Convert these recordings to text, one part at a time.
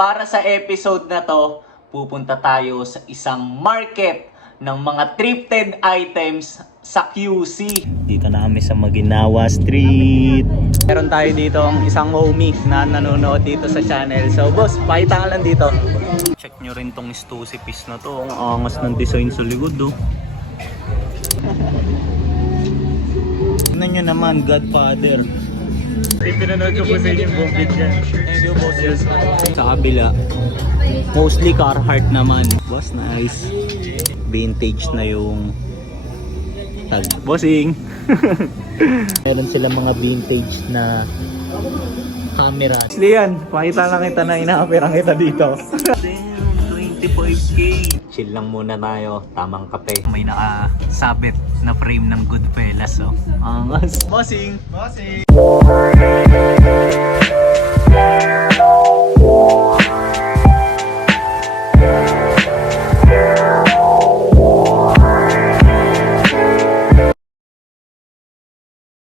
para sa episode na to, pupunta tayo sa isang market ng mga thrifted items sa QC. Dito na kami sa Maginawa Street. Meron tayo dito ang isang homie na nanonood dito sa channel. So boss, pakita ka lang dito. Check nyo rin tong Stussy piece na to. Ang angas ng design sa likod oh. Tignan nyo naman, Godfather. Pinanood ko po sa inyo yung buong video. Thank you, boss. Yes. Sa kabila, mostly Carhartt naman. Boss, nice. Vintage na yung tag. Bossing! Meron sila mga vintage na camera. Lian, pakita lang kita na ina-appearang kita dito. Damn, 25k. Chill lang muna tayo, tamang kape. May nakasabit na frame ng Goodfellas oh. Angas. Bossing! Bossing!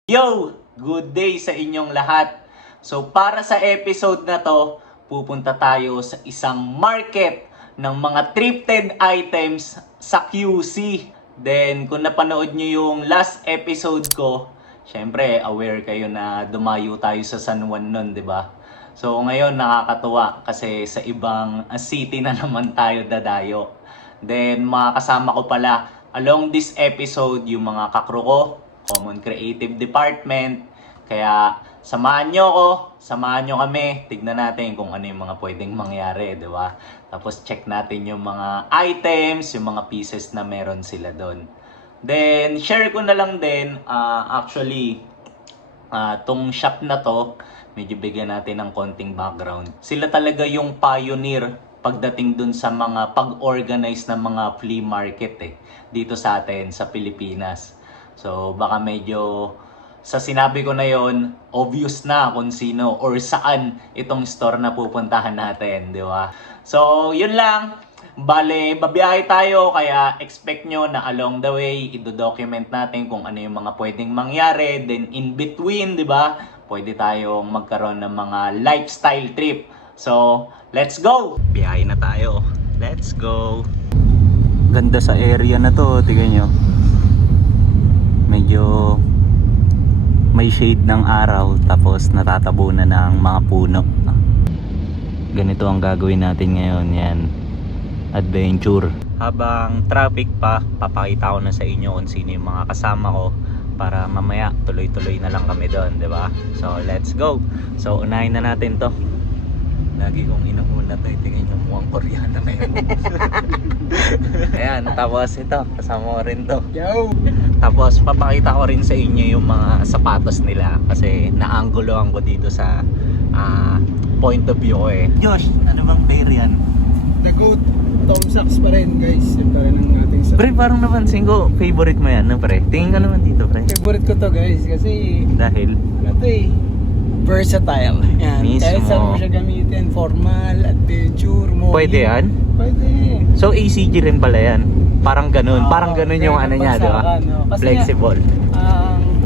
Yo! Good day sa inyong lahat. So para sa episode na to, pupunta tayo sa isang market ng mga thrifted items sa QC. Then kung napanood nyo yung last episode ko, syempre aware kayo na dumayo tayo sa San Juan nun, di ba? So ngayon nakakatuwa kasi sa ibang city na naman tayo dadayo. Then mga kasama ko pala along this episode yung mga kakro ko, Common Creative Department. Kaya samahan nyo ako, samahan nyo kami, tignan natin kung ano yung mga pwedeng mangyari, di ba? Tapos check natin yung mga items, yung mga pieces na meron sila doon. Then share ko na lang din, tong shop na to, medyo bigyan natin ng konting background. Sila talaga yung pioneer pagdating dun sa mga pag-organize ng mga flea market dito sa atin, sa Pilipinas. So baka medyo sa sinabi ko na yon, obvious na kung sino or saan itong store na pupuntahan natin, di ba? So yun lang. Bale, babiyahe tayo kaya expect nyo na along the way i-document natin kung ano yung mga pwedeng mangyari. Then in between, di ba? Pwede tayong magkaroon ng mga lifestyle trip. So, let's go! Biyahe na tayo. Let's go! Ganda sa area na to, tingnan nyo. Medyo may shade ng araw tapos natatabunan ng mga puno. Ganito ang gagawin natin ngayon, yan. Adventure. Habang traffic pa, papakita ko na sa inyo kung sino yung mga kasama ko para mamaya tuloy-tuloy na lang kami doon, di ba? So, let's go. So, unahin na natin to. Lagi kong inuuna to, tingin yung mukhang Koreana na yun. Ayan, tapos ito, kasama ko rin to. Yo! Tapos papakita ko rin sa inyo yung mga sapatos nila kasi naangguloan ko dito sa point of view ko eh. Josh, ano bang pair yan? The GOAT, Tom Sachs pa rin guys. Yung pa rin ang ating sa... Pre, parang napansin ko, favorite mo yan, no, pre? Tingin ka naman dito, pre. Favorite ko to guys kasi... Dahil? Ano to eh? Versatile. Yan. Mismo. Kahit saan mo siya gamitin. Formal, adventure, movie. Pwede yan? Pwede. So ACG rin pala yan? Parang ganun, parang ganun yung ano niya, di ba? No? Flexible.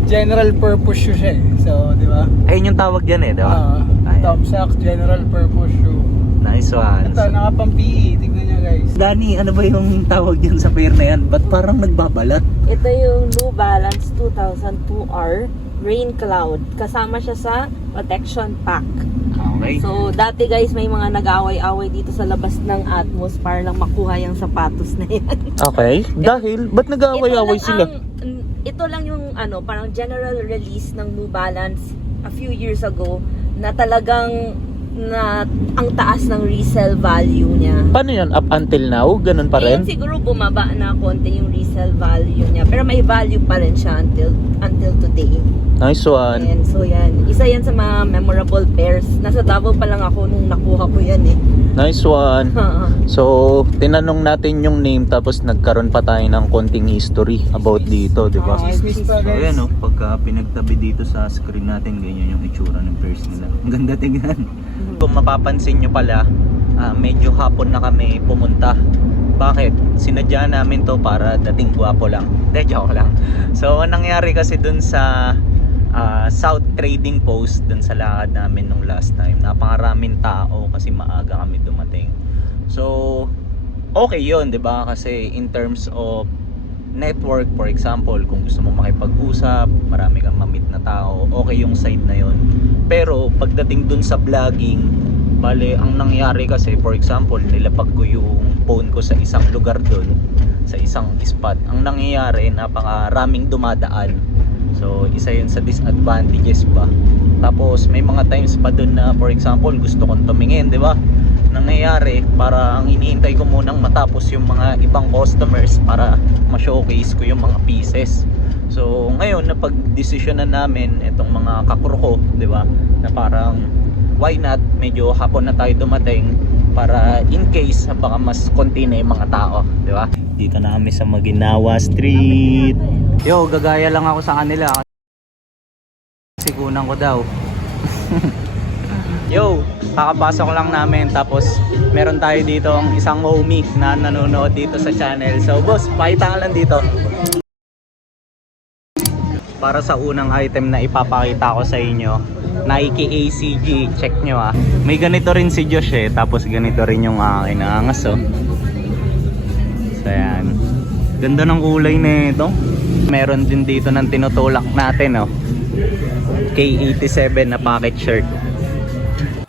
General purpose shoe siya eh. So, di ba? Ayun yung tawag yan eh, di ba? Tom Sachs General Purpose Shoe. Nice one. Ito, nakapang PE. Tignan niya guys. Dani, ano ba yung tawag dyan sa pair na yan? Ba't parang nagbabalat? Ito yung New Balance 2002R Rain Cloud. Kasama siya sa protection pack. Okay. So, dati guys, may mga nag-away-away dito sa labas ng Atmos para lang makuha yung sapatos na yan. Okay. Dahil, ba't nag-aaway-away sila? Ito lang yung parang general release ng New Balance a few years ago na talagang ang taas ng resale value niya. Paano yan? Up until now? Ganun pa rin? Ngayon siguro bumaba na konti yung resale value niya. Pero may value pa rin siya until today. Nice one. Ayan, so yan. Isa yan sa mga memorable pairs. Nasa Davao pa lang ako nung nakuha ko yan eh. Nice one. So, tinanong natin yung name tapos nagkaroon pa tayo ng konting history about dito, di ba? Chismis pa So, guys. ayan o, pagka pinagtabi dito sa screen natin, ganyan yung itsura ng pairs nila. Ang ganda tingnan. Kung mapapansin nyo pala, medyo hapon na kami pumunta. Bakit? Sinadya namin to para dating gwapo lang. Hindi, joke lang. So, anong nangyari kasi dun sa South Trading Post dun sa lakad namin nung last time. Napakaraming tao kasi maaga kami dumating. So okay yun, 'di ba? Kasi in terms of network, for example, kung gusto mo makipag-usap, marami kang ma-meet na tao, okay yung side na yun. Pero pagdating dun sa vlogging, bale ang nangyari kasi, for example, nilapag ko yung phone ko sa isang lugar dun, sa isang spot. Ang nangyayari, napakaraming dumadaan. So isa yun sa disadvantages pa. Tapos may mga times pa dun na, for example, gusto kong tumingin, 'di ba? Nangyayari, para ang hinihintay ko munang matapos yung mga ibang customers para ma-showcase ko yung mga pieces. So ngayon napag-desisyonan namin itong mga kakro ko, 'di ba? Na parang why not, medyo hapon na tayo dumating para in case baka mas konti na yung mga tao, 'di ba? Dito na kami sa Maginawa Street. Yo, gagaya lang ako sa kanila kasi kunan ko daw. Yo, kakapasok lang namin, tapos meron tayo dito ang isang homie na nanonood dito sa channel. So boss, pakita ka lang dito. Para sa unang item na ipapakita ko sa inyo, Nike ACG, check nyo ah. May ganito rin si Josh eh, tapos ganito rin yung akin, angas oh. So yan, ganda ng kulay nito. Meron din dito ng tinutulak natin oh, K87 na pocket shirt.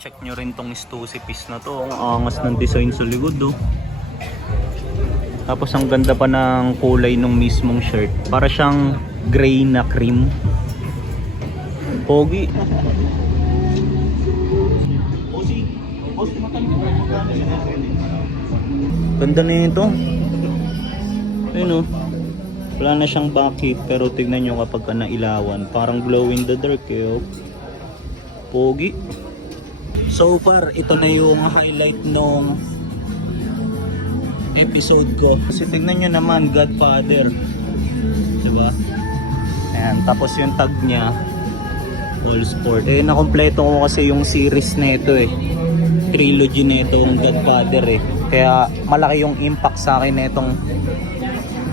Check nyo rin tong Stussy piece na to, ang angas ng design sa likod oh. Tapos ang ganda pa ng kulay ng mismong shirt, para siyang gray na cream. Pogi. Ganda na ito. Ayun oh, wala na siyang backlit, pero tignan nyo kapag ka nailawan, parang glow in the dark eh oh. Pogi. So far, ito na yung highlight nung episode ko. Kasi tignan nyo naman, Godfather, diba? Ayan, tapos yung tag niya, All Sport. Eh, nakompleto ko kasi yung series na ito eh, trilogy na itong Godfather eh. Kaya malaki yung impact sa akin na itong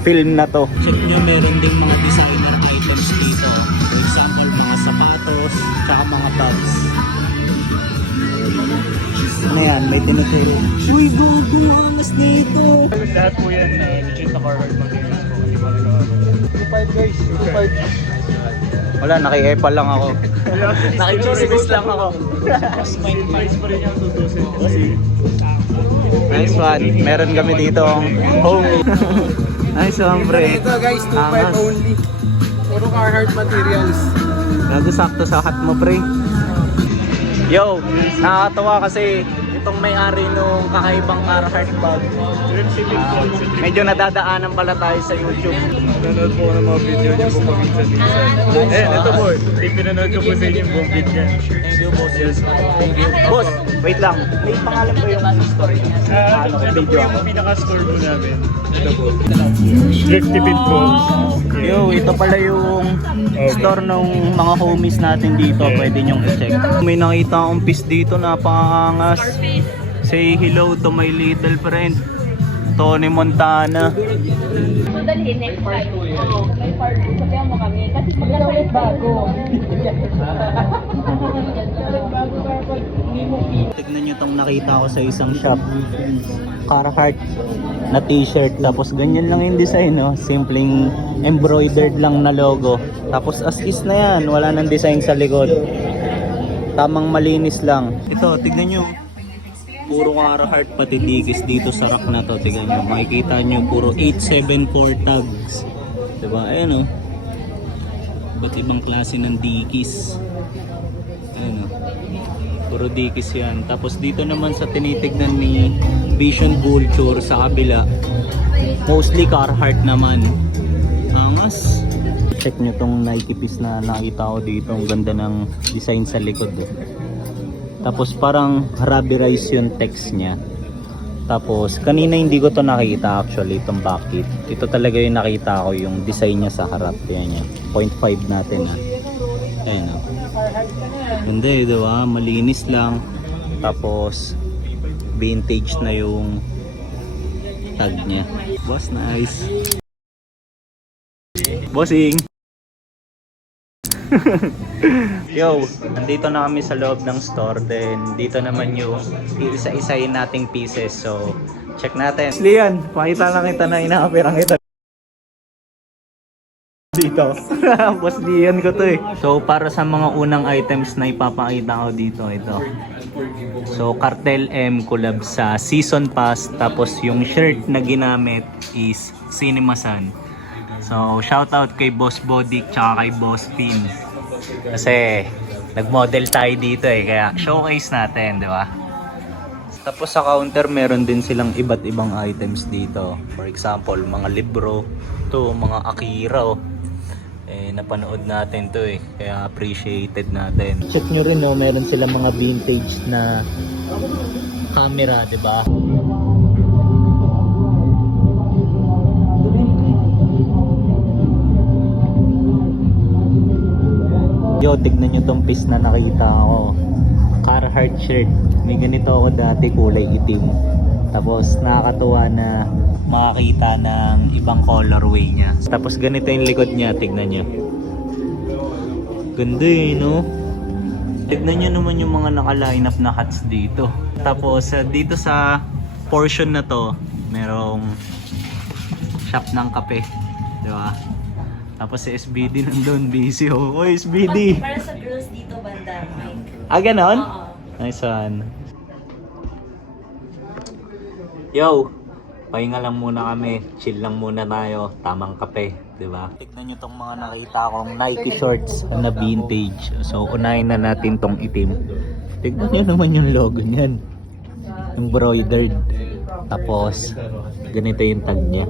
film na to. Check nyo, meron ding mga designer items dito. For example, mga sapatos, tsaka mga bags. Ano yan? May tinuturo. Uy, gogo! Angas na ito! Lahat po yan, legit sa Carhartt materials po. 2.5 guys, 2.5. Wala, naki-epal lang ako. Naki-chismis lang ako. Price pa rin yung tutusin kasi Nice one. Meron kami dito home. Nice one, pre. ito guys, 2.5 Angas. only. Puro Carhartt materials. Gago, sakto sa hat mo, pre. Yo, nakakatawa kasi itong may-ari nung kakaibang Carhartt bag. Medyo nadadaanan pala tayo sa YouTube. Nanonood po ako ng mga video niyo po paminsan-minsan. Eh, ito po, pinanood ko po sa inyo yung buong video. Thank you, boss. Boss, wait lang. May pangalan ba yung story? Ito po yung pinaka-score po namin. Ito po. Thrifty Fit po. Yo, ito pala yung store ng mga homies natin dito. Pwede nyong i-check. May nakita akong piece dito, napakangas. Say hello to my little friend, Tony Montana. So, dalhin next time. Oo, may part 2. Sabihan mo kami. Kasi magkano ulit bago. Tignan nyo tong nakita ko sa isang shop. Carhartt na t-shirt. Tapos ganyan lang yung design, no? Simpleng embroidered lang na logo. Tapos as is na yan. Wala nang design sa likod. Tamang malinis lang. Ito, tignan nyo. Puro Carhartt pati Dickies dito sa rack na to. Tignan nyo. Makikita nyo puro 874 tags. Diba? Ayan o. Iba't ibang klase ng Dickies. Ayan o. Puro Dickies yan. Tapos dito naman sa tinitignan ni Vision Vulture sa kabila, mostly Carhartt naman. Angas. Check nyo tong Nike piece na nakita ko dito. Ang ganda ng design sa likod eh. Tapos parang rubberized yung text niya. Tapos kanina hindi ko to nakita actually, itong backlit. Ito talaga yung nakita ko, yung design niya sa harap. Yan yan. 0.5 natin ha. Ayun o. Ganda eh, diba? Malinis lang. Tapos vintage na yung tag niya. Boss, nice. Bossing! Yo, nandito na kami sa loob ng store. Then, dito naman yung iisa-isayin nating pieces. So, check natin. Lian, pakita lang kita na inakapirang kita dito. Boss Lian ko to eh. So, para sa mga unang items na ipapakita ko dito, ito. So, Cartel M collab sa Season Pass. Tapos, yung shirt na ginamit is Cinemasan. So, shoutout kay Boss Body tsaka kay Boss Pin. Kasi, nag-model tayo dito eh. Kaya, showcase natin, di ba? Tapos sa counter, meron din silang iba't ibang items dito. For example, mga libro. To mga Akira, oh. Eh, napanood natin to eh. Kaya appreciated natin. Check nyo rin, no? Meron silang mga vintage na camera, di ba? Yo, tignan nyo tong piece na nakita ko. Carhartt shirt. May ganito ako dati, kulay itim. Tapos nakakatuwa na makakita ng ibang colorway niya. Tapos ganito yung likod niya, tignan nyo. Ganda eh, no? Tignan nyo naman yung mga naka-line up na hats dito. Tapos dito sa portion na to, merong shop ng kape. Di ba? Tapos si SBD nandun, busy oh. Oy, SBD! Para sa girls dito, banda, Mike. Ah, ganon? Oo. Nice one. Yo! Pahinga lang muna kami. Chill lang muna tayo. Tamang kape. Diba? Tignan nyo tong mga nakita kong Nike shorts na vintage. So, unahin na natin tong itim. Tignan nyo naman yung logo niyan. Embroidered. Tapos, ganito yung tag niya.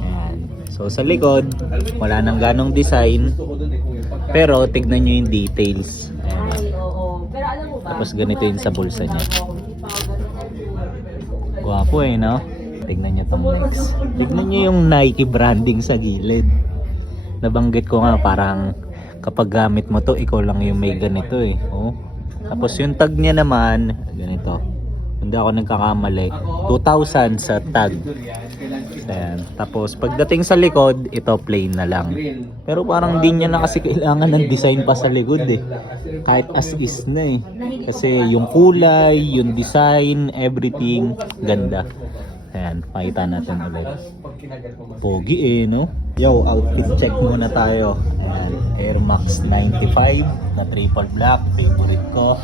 Ayan. So, sa likod, wala nang ganong design. Pero, tignan nyo yung details. Ayan. Ay, oo. Pero alam mo ba? Tapos ganito yung sa bulsa niya. Gwapo eh, no? Tignan nyo tong next. Tignan nyo yung Nike branding sa gilid. Nabanggit ko nga parang kapag gamit mo to, ikaw lang yung may ganito eh. Oh. Tapos yung tag niya naman, ganito. Hindi ako nagkakamali. 2,000 sa tag. Ayan. Tapos pagdating sa likod, ito plain na lang. Pero parang di niya na kasi kailangan ng design pa sa likod eh. Kahit as is na eh. Kasi yung kulay, yung design, everything, ganda. Ayan, pakita natin ulit. Pogi eh, no? Yo, outfit check muna tayo. Ayan, Air Max 95 na triple black, favorite ko.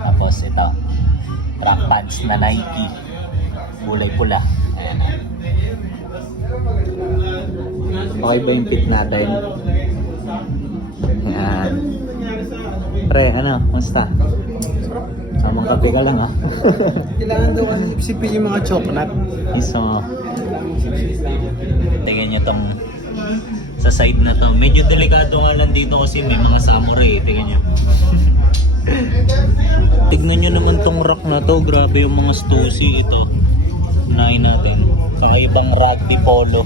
Tapos ito, track pants na Nike, kulay pula. Ayan. Okay ba yung fit natin? Ayan. Pre, ano? Musta? Samang kape ka lang, ah. Kailangan daw kasi isipin yung mga chocolate. So, tingnan nyo tong sa side na to. Medyo delikado nga lang dito kasi may mga samurai. Tingnan nyo. Tignan nyo naman tong rack na to. Grabe yung mga Stussy ito. Unahin natin. Kakaibang rugby polo.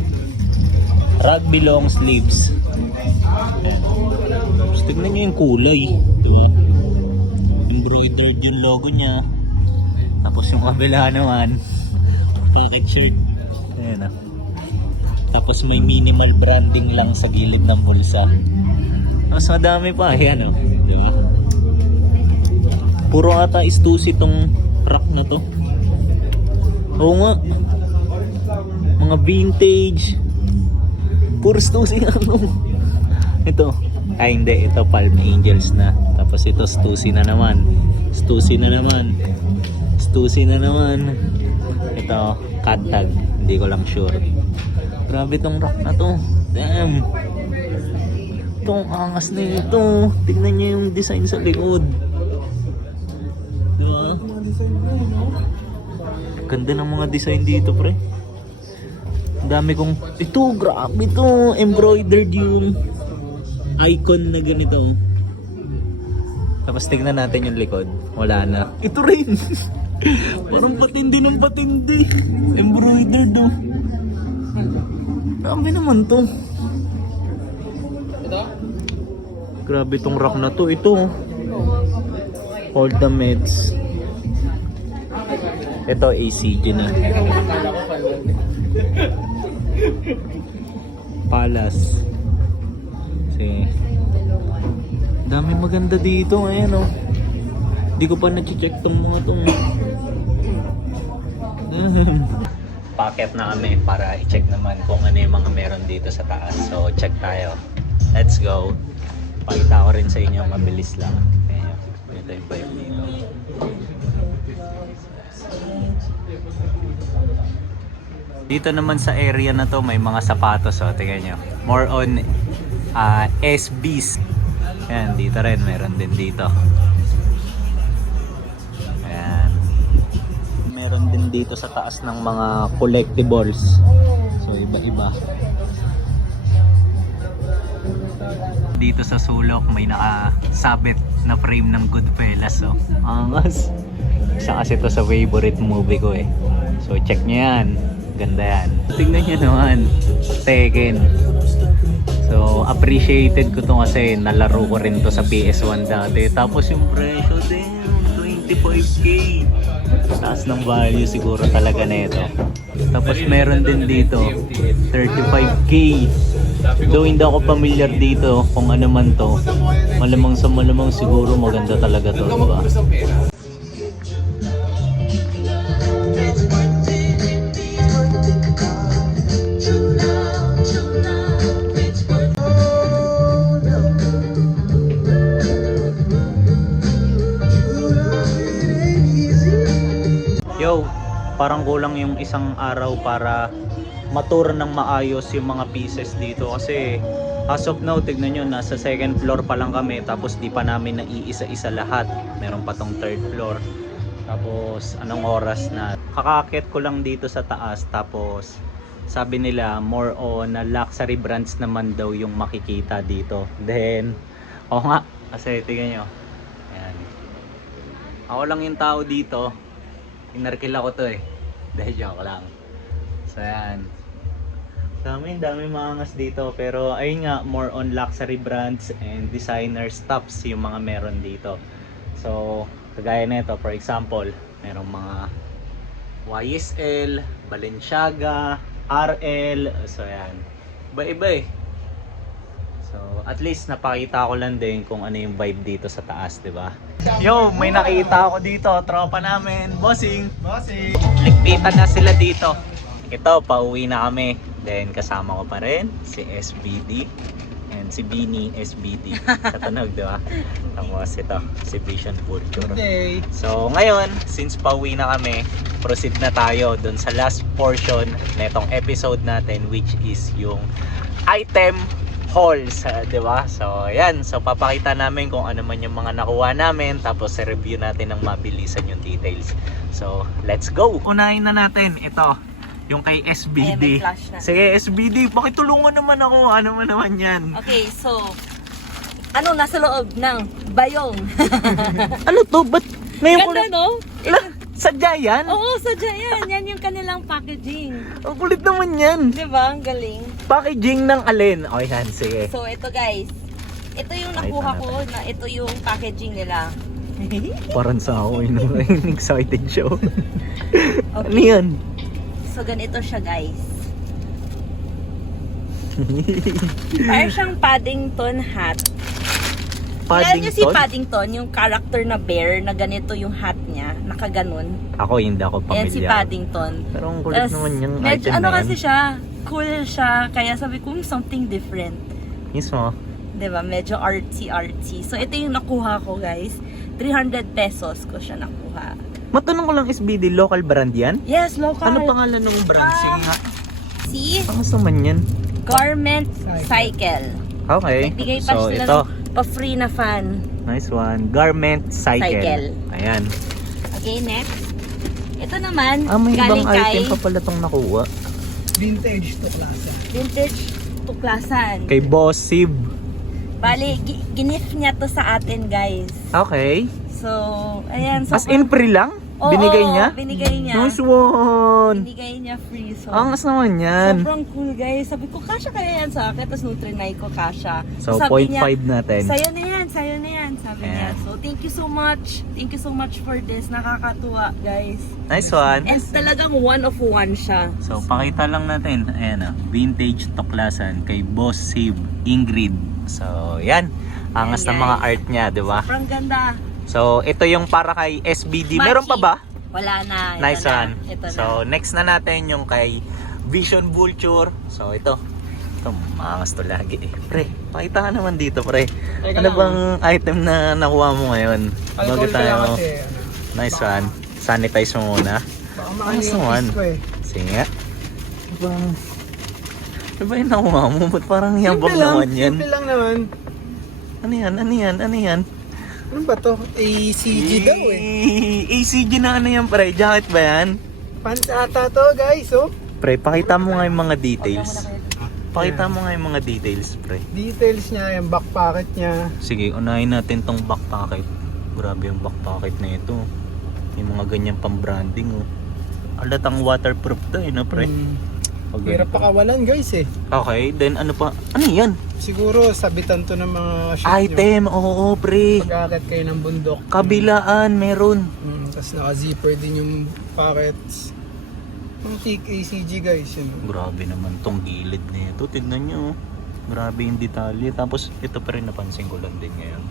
Rugby long sleeves. Ayan. Tapos tignan nyo yung kulay. Diba? Embroidered yung logo niya. Tapos yung kabila naman, pocket shirt. Ayan ah. Tapos may minimal branding lang sa gilid ng bulsa. Mas madami pa. Ayan oh. Diba? Puro ata Stussy tong rack na to. Oo nga. Mga vintage. Puro Stussy ano. Ito. Ay hindi. Ito Palm Angels na. Tapos ito Stussy na naman. Stussy na naman. Stussy na naman. Ito cat tag. Hindi ko lang sure. Grabe tong rack na to. Damn. Itong angas na ito. Tignan niyo yung design sa likod. Diba? Ganda ng mga design dito, pre. Ang dami kong... Ito, grabe ito. Embroidered yung icon na ganito. Tapos tignan natin yung likod. Wala na. Ito rin. Parang patindi ng patindi. Embroidered oh. Grabe naman to. Grabe tong rack na to. Ito. All the meds. Ito ACG na. Palace. Si Dami maganda dito, ayan oh. Di ko pa na-check tong mga tong. Packet na kami para i-check naman kung ano yung mga meron dito sa taas. So check tayo. Let's go. Pakita ko rin sa inyo, mabilis lang. Ayan. Ito yung vibe dito. Dito naman sa area na to may mga sapatos, oh, tingnan nyo. More on SBs. Ayan, dito rin, meron din dito. Ayan. Meron din dito sa taas ng mga collectibles. So iba-iba. Dito sa sulok may nakasabit na frame ng Goodfellas, oh. Angas. Isa kasi to sa favorite movie ko eh. So check nyo yan. Ganda yan. Tingnan nyo naman. Tekken. So appreciated ko to kasi nalaro ko rin to sa PS1 dati. Tapos yung presyo din, 25k. Taas ng value siguro talaga na ito. Tapos meron din dito 35k. Though hindi ako familiar dito kung ano man to. Malamang sa malamang siguro maganda talaga to, diba? Yo, parang kulang yung isang araw para matur ng maayos yung mga pieces dito kasi as of now, tignan nyo, nasa second floor pa lang kami tapos di pa namin naiisa-isa lahat. Meron pa tong third floor. Tapos anong oras na? Kakakit ko lang dito sa taas tapos sabi nila more on luxury brands naman daw yung makikita dito. Then, oo nga, kasi tignan nyo. Ayan. Ako lang yung tao dito. Inarkil ako to eh. Dahil joke lang. So yan. Dami maangas dito. Pero ayun nga, more on luxury brands and designer stuffs yung mga meron dito. So, kagaya nito, for example, merong mga YSL, Balenciaga, RL. So yan. Iba-iba eh. So, at least napakita ko lang din kung ano yung vibe dito sa taas, 'di ba? Yo, may nakita ako dito, tropa namin, bossing. Bossing! Ligpitan na sila dito. Ito, pauwi na kami. Then kasama ko pa rin si SBD and si Beanie SBD. Katunog, 'di ba? Tapos ito, si Vision Future. Day! So, ngayon, since pauwi na kami, proceed na tayo dun sa last portion na itong episode natin, which is yung item hauls, di ba? So, ayan. So, papakita namin kung ano man yung mga nakuha namin. Tapos, review natin ng mabilisan yung details. So, let's go! Unahin na natin ito. Yung kay SBD. Ayan, may flash na. Sige, SBD, pakitulungan naman ako. Ano man naman yan? Okay, so, ano nasa loob ng bayong? Ano to? Ba't ngayon ko Ganda, na... no? Sadya yan? Oo, sadya yan. Yan yung kanilang packaging. Ang kulit naman yan. Di ba? Ang galing. Packaging ng alin? Okay, yan. Sige. So, ito guys. Ito yung nakuha ko na ito yung packaging nila. Parang sa ako, excited siya. Ano Okay. yan? So, ganito siya guys. Parang siyang Paddington hat. Kilala niyo si Paddington, yung character na bear na ganito yung hat niya, nakaganon. Ako hindi ako Ayan pamilyar. si Paddington. Pero ang kulit Tas, naman yung medyo, item ano na yan. kasi siya, cool siya, kaya sabi ko something different. Mismo. Diba? Medyo artsy. So, ito yung nakuha ko guys. 300 pesos ko siya nakuha. Matanong ko lang, SBD, local brand yan? Yes, local. Ano pangalan ng brand? Sige nga. See? Pangas naman yan. Garment Cycle. Okay. Nagbigay pa So, sila ito. ng pa-free na fan. Nice one. Garment Cycle. Cycle. Ayan. Okay, next. Ito naman, May ibang galing kay item pa pala itong nakuha. Vintage to klasa. Vintage Tuklasan. Kay Boss Sib. Bali, gift niya to sa atin, guys. Okay. So, ayan. So, As in free lang? Oo, Binigay niya? Binigay niya. Nice one. Binigay niya free. So, Angas naman yan. sobrang cool, guys. Sabi ko, kasha kaya yan sa akin. Tapos nung trinay ko, kasha. So, sabi 0.5 natin. Sayo na yan, sabi niya. Ayan. So, thank you so much. Thank you so much for this. Nakakatuwa, guys. Nice one. And talagang one of one siya. So, pakita lang natin. Ayan o. Vintage Tuklasan kay Boss Sib Ingrid. So, yan. Angas ng mga art niya, di ba? Sobrang ganda. So, ito yung para kay SBD. Meron pa ba? Wala na. Ito Nice na. one. Ito na. So, next na natin yung kay Vision Vulture. So, ito. Ito, maangas to lagi eh. Pre, pakita ka naman dito, pre. Teka Ano lang. bang item na nakuha mo ngayon? Bago Alcohol kaya tayo. kasi, Nice one. Sanitize mo muna. baka maano Nice yung one. kiss ko eh. Sige nga. Ano ba yung nakuha mo? Ba't parang yabang naman yan? Simple lang naman. Ano yan? Ano yan? Ano yan? Ano ba to? ACG daw eh. ACG na ano yan, pre? Jacket ba yan? Pants ata to guys, oh. Pre, pakita mo nga yung mga details. Pakita mo nga yung mga details, pre. Details niya, yung back pocket niya. Sige, unahin natin tong back pocket. Grabe yung back pocket na ito. Yung mga ganyan pang branding, oh. Alatang waterproof to, eh, no, pre? Pag Hirap ganito. pakawalan guys eh. Okay, then ano pa? Ano yan? Siguro sabitan to ng mga shoot nyo. Item, oo, pre. Pag-akit kayo ng bundok. Kabilaan, meron. Tapos naka-zipper din yung pockets. Yung thick ACG guys, yun. Grabe naman tong gilid na ito. Tignan nyo, oh. Grabe yung detalye. Tapos ito pa rin napansin ko lang din ngayon.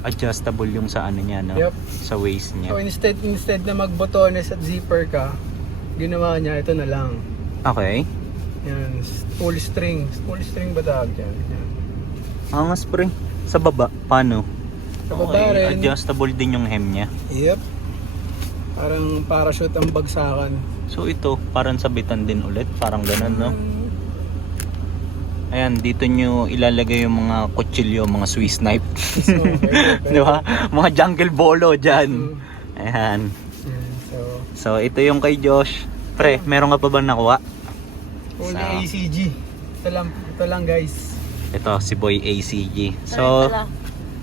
Adjustable yung sa ano niya, no? Yep. Sa waist niya. So instead na magbotones at zipper ka, ginawa niya ito na lang. Okay. Yan, full string. Full string ba tawag yan? Yan. Angas, pre. Sa baba, paano? Sa baba rin. Adjustable din yung hem niya. Yep. Parang parachute ang bagsakan. So ito, parang sabitan din ulit. Parang ganun, no? Ayan, dito nyo ilalagay yung mga kutsilyo, mga Swiss knife. So, okay. Di ba? Mga jungle bolo dyan. Ayan. So, So ito yung kay Josh. Pre, meron ka pa ba nakuha? full Sa- ACG. Ito lang guys. Ito, si Boy ACG. Sorry So, pala.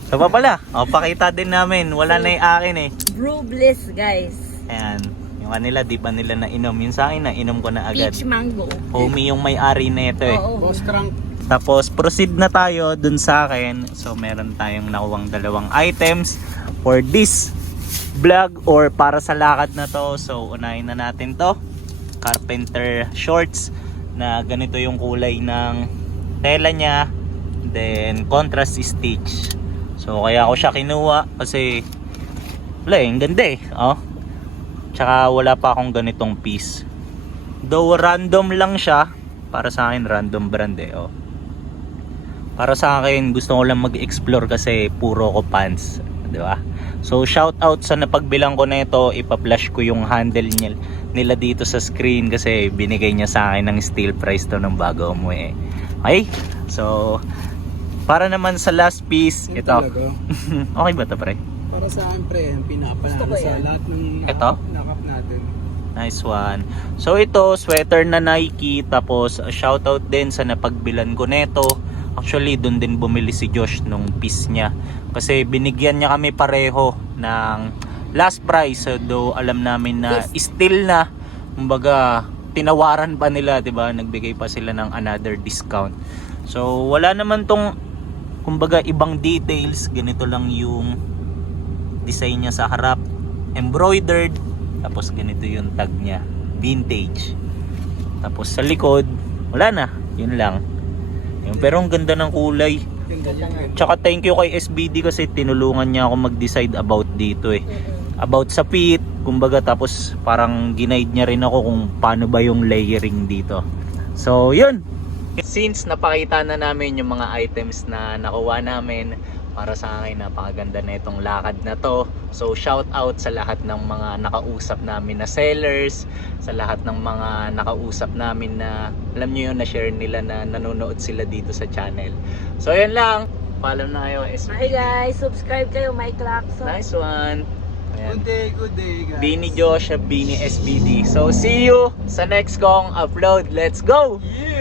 so pa pala. O, pakita din namin. Wala na yung akin eh. Brew Bliss, guys. Ayan. Yung kanila, di pa nila nainom. Yung sa akin, nainom ko na agad. Peach mango. Homie yung may-ari na ito eh. Oo. Boss crank. Tapos, proceed na tayo dun sa akin. So, meron tayong nakuwang dalawang items for this vlog or para sa lakad na to. So, unahin na natin to. Carpenter shorts na ganito yung kulay ng tela niya. Then, contrast stitch. So, kaya ako siya kinuha kasi wala eh, ang ganda eh. Oh. Tsaka wala pa akong ganitong piece. Though random lang siya, para sa akin random brand eh. Oh. Para sa akin, gusto ko lang mag-explore kasi puro ko pants, 'di ba? So shout out sa napagbilang ko na ito, ipa-flash ko yung handle nila dito sa screen kasi binigay niya sa akin ng steal price to nung bago umuwi. Okay? So para naman sa last piece, Yun ito. talaga. Okay ba 'to, pre? Para sa akin pre, ang pinapanalo Gusto ko sa yan. lahat ng Ito? nakap natin. Nice one. So ito, sweater na Nike. Tapos shoutout din sa napagbilan ko neto. Actually, doon din bumili si Josh nung piece niya. Kasi binigyan niya kami pareho ng last price. Though alam namin na still na. Kumbaga, tinawaran pa nila, 'di ba? Nagbigay pa sila ng another discount. So wala naman tong kumbaga ibang details. Ganito lang yung design niya sa harap. Embroidered. Tapos ganito yung tag niya, vintage. Tapos sa likod, wala na, yun lang. Yun, pero ang ganda ng kulay. Ganda yan. Tsaka thank you kay SBD kasi tinulungan niya ako mag-decide about dito eh. About sa fit, kumbaga, tapos parang ginaid niya rin ako kung paano ba yung layering dito. So yun. Since napakita na namin yung mga items na nakuha namin, para sa akin napakaganda na itong lakad na to. So shout out sa lahat ng mga nakausap namin na sellers, sa lahat ng mga nakausap namin na alam nyo yun, na share nila na nanonood sila dito sa channel. So yun lang, follow na kayo SBD. Hi guys, subscribe kayo, my Clarkson. Nice one. Ayan. Good day guys. Bini Josh, Bini SBD. So see you sa next kong upload. Let's go! Yeah!